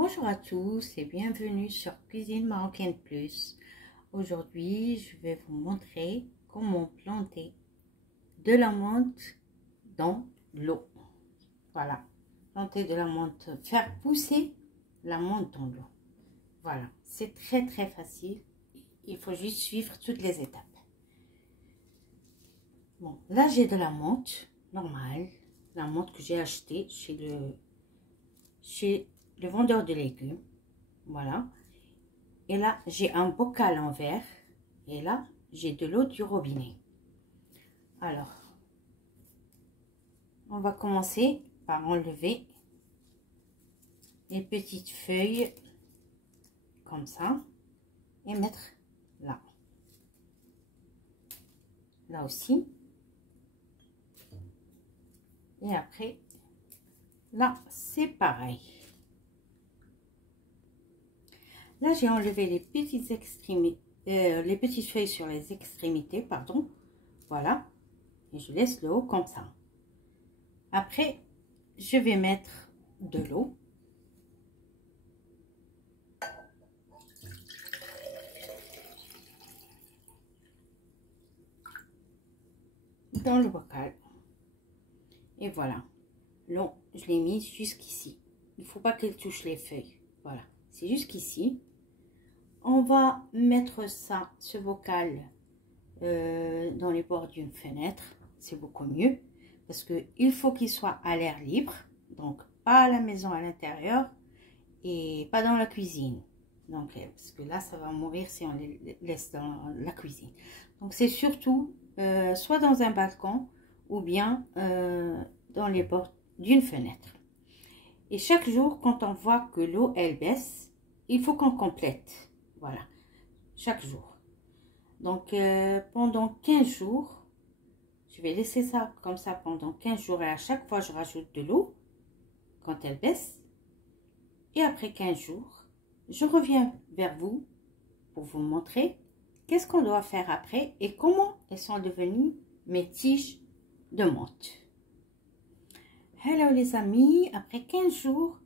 Bonjour à tous et bienvenue sur Cuisine Marocaine Plus. Aujourd'hui, je vais vous montrer comment planter de la menthe dans l'eau. Voilà, planter de la menthe, faire pousser la menthe dans l'eau. Voilà, c'est très facile. Il faut juste suivre toutes les étapes. Bon, là j'ai de la menthe normale, la menthe que j'ai achetée chez le vendeur de légumes. Voilà. Et là, j'ai un bocal en verre. Et là, j'ai de l'eau du robinet. Alors, on va commencer par enlever les petites feuilles comme ça et mettre là. Là aussi. Et après, là, c'est pareil. Là, j'ai enlevé les petites extrémités, les petites feuilles sur les extrémités, pardon. Voilà. Et je laisse le haut comme ça. Après, je vais mettre de l'eau. Dans le bocal. Et voilà. L'eau, je l'ai mise jusqu'ici. Il ne faut pas qu'elle touche les feuilles. Voilà. C'est jusqu'ici. On va mettre ça, ce bocal, dans les bords d'une fenêtre. C'est beaucoup mieux. Parce qu'il faut qu'il soit à l'air libre. Donc, pas à la maison à l'intérieur. Et pas dans la cuisine. Donc, parce que là, ça va mourir si on les laisse dans la cuisine. Donc, c'est surtout soit dans un balcon ou bien dans les bords d'une fenêtre. Et chaque jour, quand on voit que l'eau, elle baisse, il faut qu'on complète. Voilà, chaque jour. Donc, pendant 15 jours, je vais laisser ça comme ça pendant 15 jours. Et à chaque fois, je rajoute de l'eau quand elle baisse. Et après 15 jours, je reviens vers vous pour vous montrer qu'est-ce qu'on doit faire après et comment elles sont devenues mes tiges de menthe. Hello les amis, après 15 jours,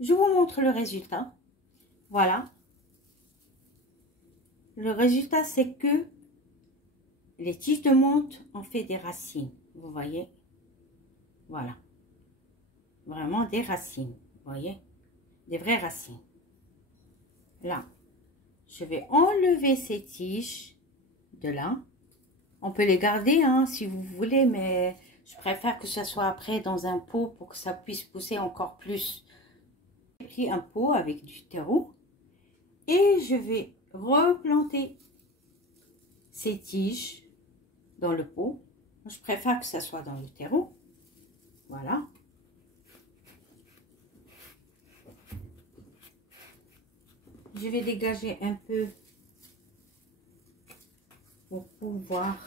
je vous montre le résultat. Voilà. Le résultat, c'est que les tiges de menthe ont fait des racines. Vous voyez? Voilà. Vraiment des racines. Vous voyez? Des vraies racines. Là. Je vais enlever ces tiges de là. On peut les garder hein, si vous voulez, mais je préfère que ça soit après dans un pot pour que ça puisse pousser encore plus. J'ai pris un pot avec du terreau et je vais replanter ces tiges dans le pot. Je préfère que ça soit dans le terreau. Voilà. Je vais dégager un peu pour pouvoir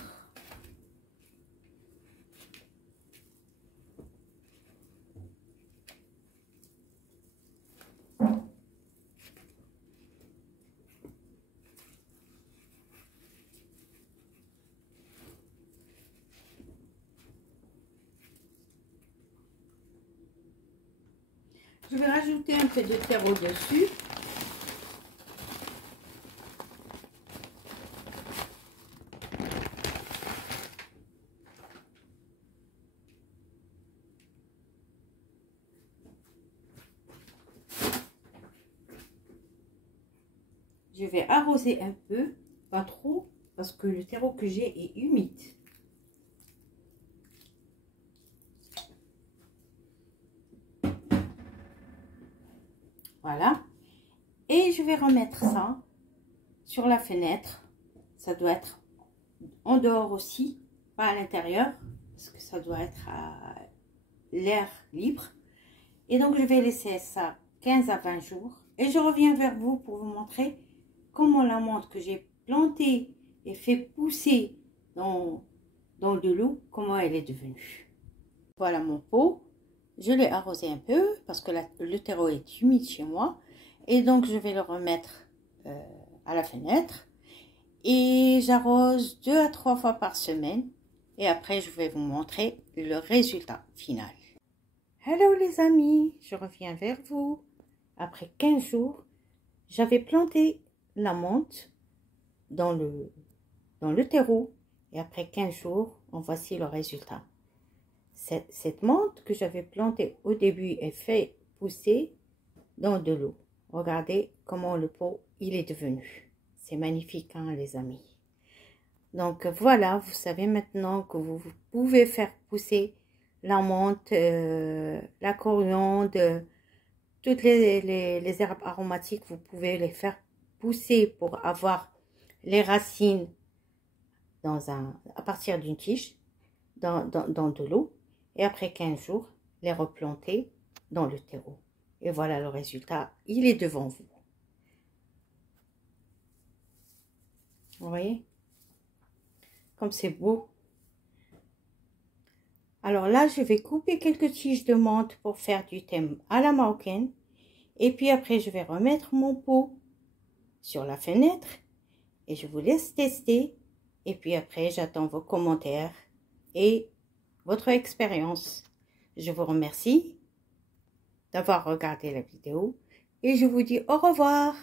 je vais rajouter un peu de terreau dessus. Je vais arroser un peu, pas trop, parce que le terreau que j'ai est humide. Voilà. Et je vais remettre ça sur la fenêtre. Ça doit être en dehors aussi, pas à l'intérieur, parce que ça doit être à l'air libre. Et donc, je vais laisser ça 15 à 20 jours. Et je reviens vers vous pour vous montrer comment la menthe que j'ai plantée et fait pousser dans de l'eau, comment elle est devenue. Voilà mon pot. Je l'ai arrosé un peu parce que le terreau est humide chez moi. Et donc, je vais le remettre à la fenêtre. Et j'arrose 2 à 3 fois par semaine. Et après, je vais vous montrer le résultat final. Hello les amis, je reviens vers vous. Après 15 jours, j'avais planté la menthe dans le terreau. Et après 15 jours, en voici le résultat. Cette menthe que j'avais plantée au début est fait pousser dans de l'eau. Regardez comment le pot il est devenu. C'est magnifique, hein, les amis. Donc voilà, vous savez maintenant que vous pouvez faire pousser la menthe, la coriandre, toutes les herbes aromatiques, vous pouvez les faire pousser pour avoir les racines à partir d'une tige dans de l'eau. Et après 15 jours, les replanter dans le terreau. Et voilà le résultat, il est devant vous. Vous voyez? Comme c'est beau. Alors là, je vais couper quelques tiges de menthe pour faire du thème à la marocaine. Et puis après, je vais remettre mon pot sur la fenêtre. Et je vous laisse tester. Et puis après, j'attends vos commentaires et votre expérience. Je vous remercie d'avoir regardé la vidéo. Et je vous dis au revoir.